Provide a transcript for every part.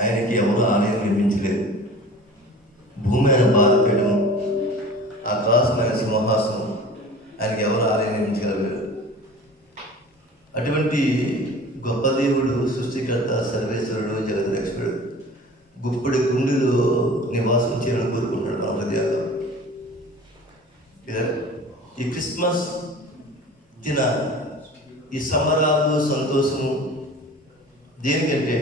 ఆయనకి ఎవరు ఆలయం నిర్మించలేదు. భూమి ఆయన బాధపీఠం, ఆకాశమైన సింహాసనం, ఆయనకి ఎవరు ఆలయం నిర్మించగలరు? అటువంటి గొప్ప దేవుడు, సృష్టికర్త, సర్వేశ్వరుడు, జగద్రక్షకుడు గుప్పడి గుండెలో నివాసం చేయాలని కోరుకుంటున్నాడు మన హృదయాల్లో. ఈ క్రిస్మస్ దిన ఈ సంబరాలు, సంతోషము దేనికంటే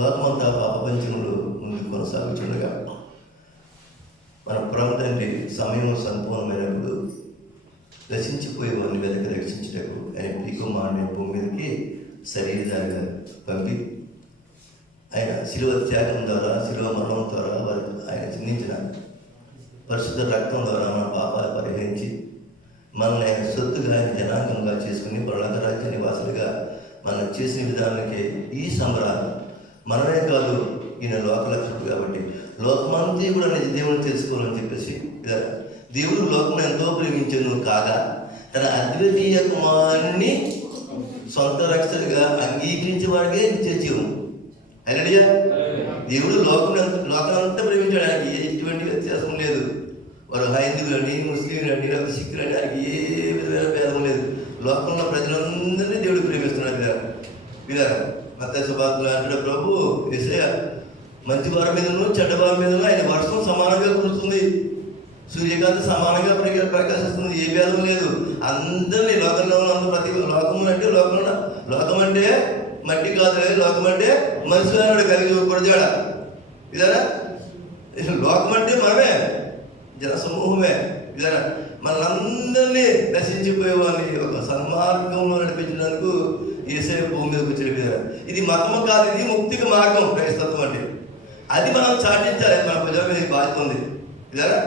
లోకమంతా పాపపంచములు ముందుకు కొనసాగుతుండగా మన ప్రభు తండ్రి సమయం సంపూర్ణమైనప్పుడు రచించిపోయే వారిని వెతక రక్షించటకు ఆయన పీకుమాడిని భూమి మీదకి శరీరదారిగా పంపి ఆయన శిలువ త్యాగం ద్వారా, శిలువ మరణం ద్వారా ఆయన చిందించిన పరిశుద్ధ రక్తం ద్వారా మన పాపాలు పరిహరించి మనల్ని ఆయన సొత్తుగా, ఆయన జనాంగంగా చేసుకుని పరలోక రాజ్య నివాసులుగా మనం చేసిన విధానానికి ఈ సంబరాలు మనమే కాదు, ఈయన లోకలక్షకుడు కాబట్టి లోకమంతా కూడా నిజ దేవుని తెలుసుకోవాలని చెప్పేసి దేవుడు లోకం ఎంతో ప్రేమించను కాగా తన అద్వితీయ కుమారుని సొంత రక్షకుడిగా అంగీకరించే వాడికే నిత్య జీవం. హల్లెలూయా. దేవుడు లోకాలంతా ప్రేమించాడు. ఆయనకి ఎటువంటి వ్యత్యాసం లేదు. వారు హైందువులని, ముస్లింలని, లేకపోతే సిక్కులని, ఆయనకి ఏ విధమైన భేదం లేదు. లోకంలో ప్రజలందరినీ దేవుడు ప్రేమిస్తున్నాడు. మత్తయి సువార్తలో అంటాడు ప్రభు యేసయ్య, మంచి వారి మీదను చెడ్డ వారి మీదను ఆయన వర్షం సమానంగా కురుస్తుంది, సూర్యకాంతి సమానంగా ప్రకాశిస్తుంది, ఏ భేదం లేదు. అందరినీ లోకంలో ఉన్న ప్రతి లోకము అంటే లోకం అంటే మట్టి కాదు, లోకం అంటే మనుషులు అన్నాడు కలిగి కొడజాడ. ఇదారా లోకం అంటే మనమే, జన సమూహమే. ఇదారా మనందరినీ నశించిపోయేవాడిని ఒక సన్మార్గంలో నడిపించడానికి యేసయ్య భూమి మీదకి వచ్చాడు. ఇది మతము కాదు, ఇది ముక్తికి మార్గం క్రైస్తత్వం అంటే. అది మనం చాటించాలి. మన భుజం మీద బాధ్యత ఉంది. ఇదారా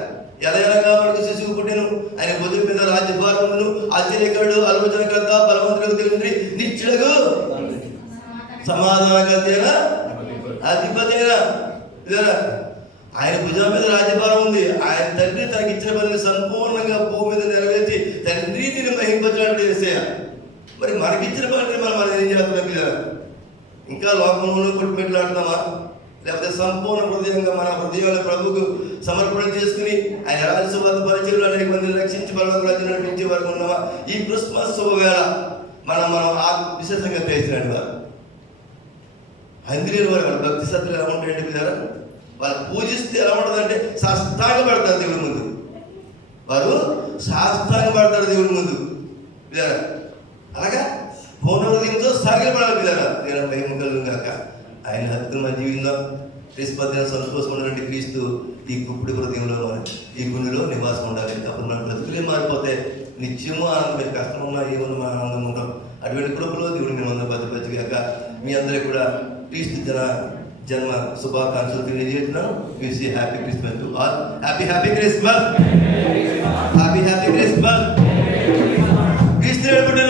ఎలాగా మనకు శిశువు పుట్టిను, ఆయన భుజం మీద రాజ్యభారమును, ఆశ్చర్యకరుడు, ఆలోచనకర్త, బలవంతులకు తండ్రి, నిత్యుడగు సమాధానకర్తైన అధిపతైన. ఇదారా ఆయన భుజం మీద రాజ్యభారం ఉంది. ఆయన తండ్రి తనకి ఇచ్చిన పనిని సంపూర్ణంగా భూమి మీద నెరవేర్చి తండ్రి నేను మహింపచ్చినట్టు యేసయ్య. మరి మనకిచ్చిన పని మనం ఏం చేస్తున్నాం కదా? ఇంకా లోకంలో కొట్టుమెట్లాడుతున్నామా? లేకపోతే సంపూర్ణ హృదయంగా మన హృదయాన్ని ప్రభుకు సమర్పణ చేసుకుని ఆయన రాజ్యసభ పరిచయంలో అనేక మందిని రక్షించి పరలోక రాజ్యం నడిపించే వరకు ఉన్నామా? ఈ క్రిస్మస్ శుభవేళ మనం విశేషంగా పేర్చినట్టు వారు హంద్రీలు వారు భక్తి శ్రద్ధలు ఎలా ఉంటాయంటే కదా, వాళ్ళు పూజిస్తే ఎలా ఉంటుందంటే సాష్టాంగపడతారు దేవుని ముందు. వారు సాష్టాంగపడతారు దేవుని ముందు. అలాగా పూర్ణహృదయంతో సాగిలపడాలి పిల్లరా. నేను మహిమకలు కాక ఆయన అద్భుతమైన జీవితం క్రిస్మస్ సంతోషం ఉండాలంటే క్రీస్తు ఈ గుప్పుడు హృదయంలో ఈ గుండెలో నివాసం ఉండాలి. అప్పుడు మన బ్రతుకులే మారిపోతే నిత్యము ఆనందమే. కష్టం ఉన్నా ఏమన్నా మన ఆనందం ఉంటాం. అటువంటి కృపలో దేవుడిని మేము భద్రపరచుగాక. మీ అందరికీ కూడా క్రీస్తు జన్మ శుభాకాంక్షలు తెలియజేస్తున్నాను. Wish you happy Christmas to all. Happy Christmas. Happy Christmas. క్రీస్తు పుట్టిన